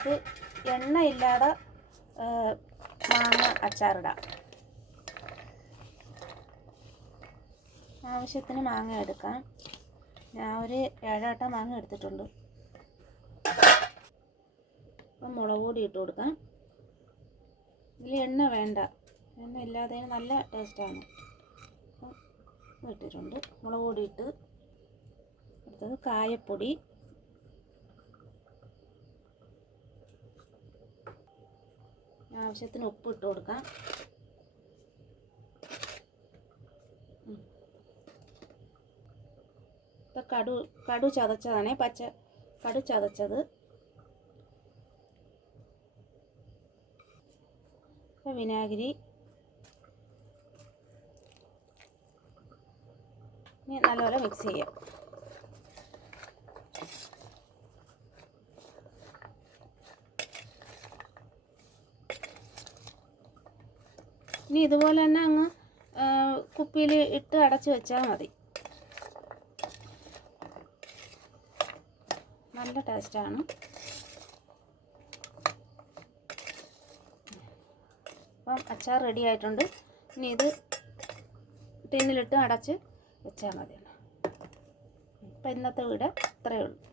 ഇത് എണ്ണയില്ലാതെ മാങ്ങ അച്ചാറിടാം. ആവശ്യത്തിന് മാങ്ങ എടുക്കാം. ഞാൻ ഒരു 7-8 മാങ്ങ എടുത്തിട്ടുണ്ട്. അപ്പം മുളക് പൊടി ഇട്ട് കൊടുക്കാം. ഇതിൽ എണ്ണ വേണ്ട, എണ്ണ ഇല്ലാതെ നല്ല ടേസ്റ്റാണ്. അപ്പം ഇട്ടിട്ടുണ്ട്. മുളക് പൊടി ഇട്ട് അടുത്തത് കായപ്പൊടി, ആവശ്യത്തിന് ഉപ്പ് ഇട്ട് കൊടുക്കാം. ഇപ്പം കടു ചതച്ചതാണേ, പച്ച കടു ചതച്ചത്. ഇപ്പം വിനാഗിരി. ഇനി നല്ലപോലെ മിക്സ് ചെയ്യാം. ഇനി ഇതുപോലെ തന്നെ അങ്ങ് കുപ്പിയിൽ ഇട്ട് അടച്ച് വെച്ചാൽ മതി. നല്ല ടേസ്റ്റാണ്. അപ്പം അച്ചാർ റെഡി ആയിട്ടുണ്ട്. ഇനി ഇത് ടിന്നിലിട്ട് അടച്ച് വെച്ചാൽ മതി. അപ്പം ഇന്നത്തെ വീഡിയോ ഇത്രയേ ഉള്ളൂ.